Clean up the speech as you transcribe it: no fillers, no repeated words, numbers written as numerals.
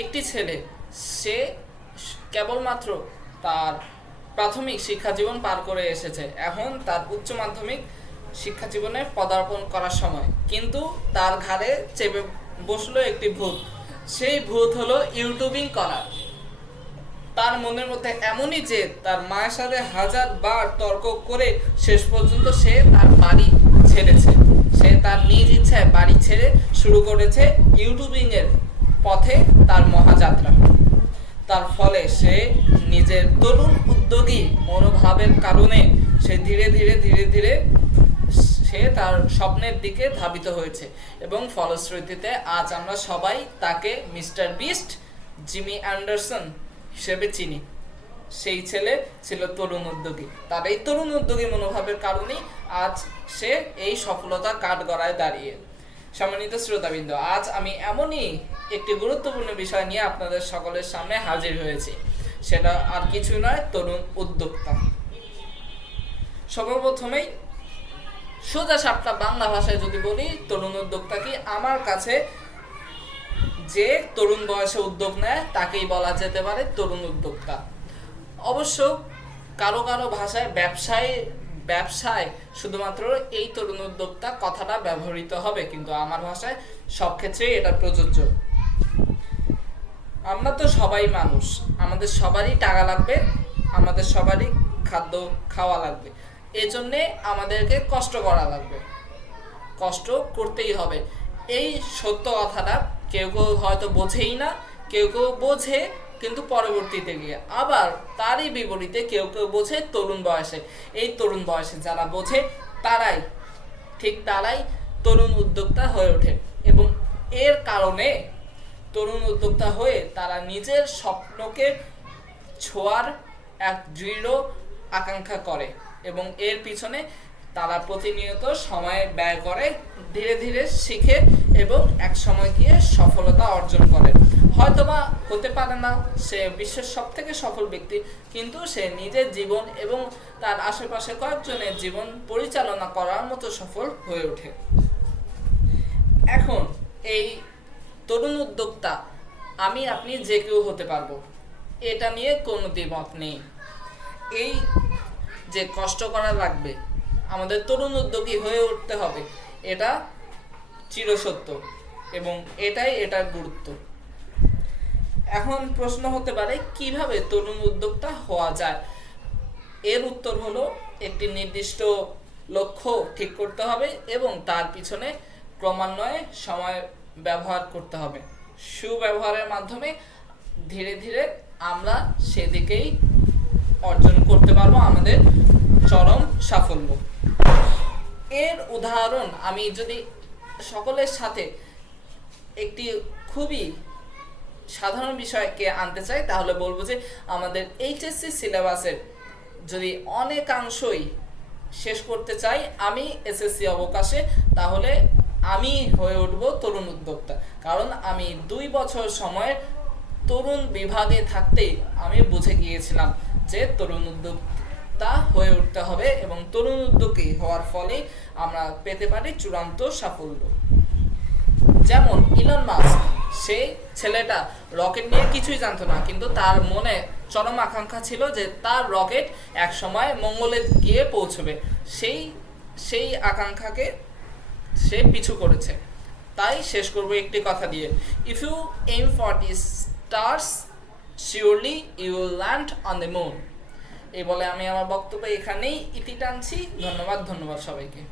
একটি ছেলে সে কেবলমাত্র তার প্রাথমিক শিক্ষা জীবন পার করে এসেছে, এখন তার উচ্চ মাধ্যমিক শিক্ষা জীবনে পদার্পণ করার সময়, কিন্তু তার ঘাড়ে চেপে বসলো একটি ভূত। সেই ভূত হলো ইউটিউবিং করা। তার মনের মধ্যে এমনই যে তার মায়ের সাথে 1000 বার তর্ক করে শেষ পর্যন্ত সে তার বাড়ি ছেড়েছে। সে তার নিজ ইচ্ছায় বাড়ি ছেড়ে শুরু করেছে ইউটিউবিং এর পথে তার মহাযাত্রা। তার ফলে সে নিজের তরুণ উদ্যোগী মনোভাবের কারণে সে ধীরে ধীরে ধীরে ধীরে সে তার স্বপ্নের দিকে ধাবিত হয়েছে, এবং ফলশ্রুতিতে আজ আমরা সবাই তাকে মিস্টার বিস্ট, জিমি অ্যান্ডারসন হিসেবে চিনি। সেই ছেলে ছিল তরুণ উদ্যোগী। তার এই তরুণ উদ্যোগী মনোভাবের কারণেই আজ সে এই সফলতা কাঠগড়ায় দাঁড়িয়ে। সম্মানিত শ্রোতাবৃন্দ, আজ আমি এমনই একটি গুরুত্বপূর্ণ বিষয় নিয়ে আপনাদের সকলের সামনে হাজির হয়েছি। সেটা আর কিছু নয়, তরুণ উদ্যোক্তা। সর্বপ্রথমেই সোজা সাপটা বাংলা ভাষায় যদি বলি, তরুণ উদ্যোক্তা কি, আমার কাছে যে তরুণ বয়সে উদ্যোগ নেয় তাকেই বলা যেতে পারে তরুণ উদ্যোক্তা। অবশ্য কারো কারো ভাষায় ব্যবসায় শুধুমাত্র এই তরুণ উদ্যোক্তা কথাটা ব্যবহৃত হবে, কিন্তু আমার ভাষায় সব ক্ষেত্রেই এটা প্রযোজ্য। আমরা তো সবাই মানুষ, আমাদের সবারই টাকা লাগবে, আমাদের সবারই খাদ্য খাওয়া লাগবে, এজন্যে আমাদেরকে কষ্ট করা লাগবে, কষ্ট করতেই হবে। এই সত্য কথাটা কেউ কেউ হয়তো বোঝেই না, কেউ কেউ বোঝে কিন্তু পরবর্তীতে গিয়ে, আবার তারই বিপরীতে কেউ কেউ বোঝে তরুণ বয়সে। এই তরুণ বয়সে যারা বোঝে তারাই তরুণ উদ্যোক্তা হয়ে ওঠে, এবং এর কারণে তরুণ উদ্যোক্তা হয়ে তারা নিজের স্বপ্নকে ছোঁয়ার এক দৃঢ় আকাঙ্ক্ষা করে, এবং এর পিছনে তারা প্রতিনিয়ত সময় ব্যয় করে, ধীরে ধীরে শিখে এবং এক সময় গিয়ে সফলতা অর্জন করে। হয়তোবা হতে পারে না সে বিশ্বের সব থেকে সফল ব্যক্তি, কিন্তু সে নিজের জীবন এবং তার আশেপাশে কয়েকজনের জীবন পরিচালনা করার মতো সফল হয়ে ওঠে। এখন এই তরুণ উদ্যোক্তা আমি আপনি যে কেউ হতে পারবো, এটা নিয়ে কোনো দ্বিমত নেই। এই যে কষ্ট করা লাগবে, আমাদের তরুণ উদ্যোগী হয়ে উঠতে হবে, এটা চিরসত্য, এবং এটাই এটার গুরুত্ব। এখন প্রশ্ন হতে পারে কিভাবে তরুণ উদ্যোক্তা হওয়া যায়। এর উত্তর হলো একটি নির্দিষ্ট লক্ষ্য ঠিক করতে হবে এবং তার পিছনে ক্রমান্বয়ে সময় ব্যবহার করতে হবে। সুব্যবহারের মাধ্যমে ধীরে ধীরে আমরা সেদিকেই অর্জন করতে পারবো আমাদের চরম সাফল্য। এর উদাহরণ আমি যদি সকলের সাথে একটি খুবই সাধারণ বিষয়কে আনতে চাই, তাহলে বলবো যে আমাদের এইচএসসি সিলেবাসের যদি অনেকাংশই শেষ করতে চাই আমি এসএসসি অবকাশে, তাহলে আমি হয়ে উঠব তরুণ উদ্যোক্তা। কারণ আমি 2 বছর সময়ের তরুণ বিভাগে থাকতেই আমি বুঝে গিয়েছিলাম যে তরুণ উদ্যোক্তা হয়ে উঠতে হবে, এবং তরুণ উদ্যোগী হওয়ার ফলে আমরা পেতে পারি চূড়ান্ত সাফল্য। যেমন ইলন মাস্ক, সে ছেলেটা রকেট নিয়ে কিছুই জানতো না, কিন্তু তার মনে চরম আকাঙ্ক্ষা ছিল যে তার রকেট এক সময় মঙ্গলে গিয়ে পৌঁছবে। সেই আকাঙ্ক্ষাকে সে পিছু করেছে। তাই শেষ করব একটি কথা দিয়ে, if you aim for the stars surely you will land on the moon. এই বলে আমি আমার বক্তব্য এখানেই ইতি টানছি। ধন্যবাদ সবাইকে।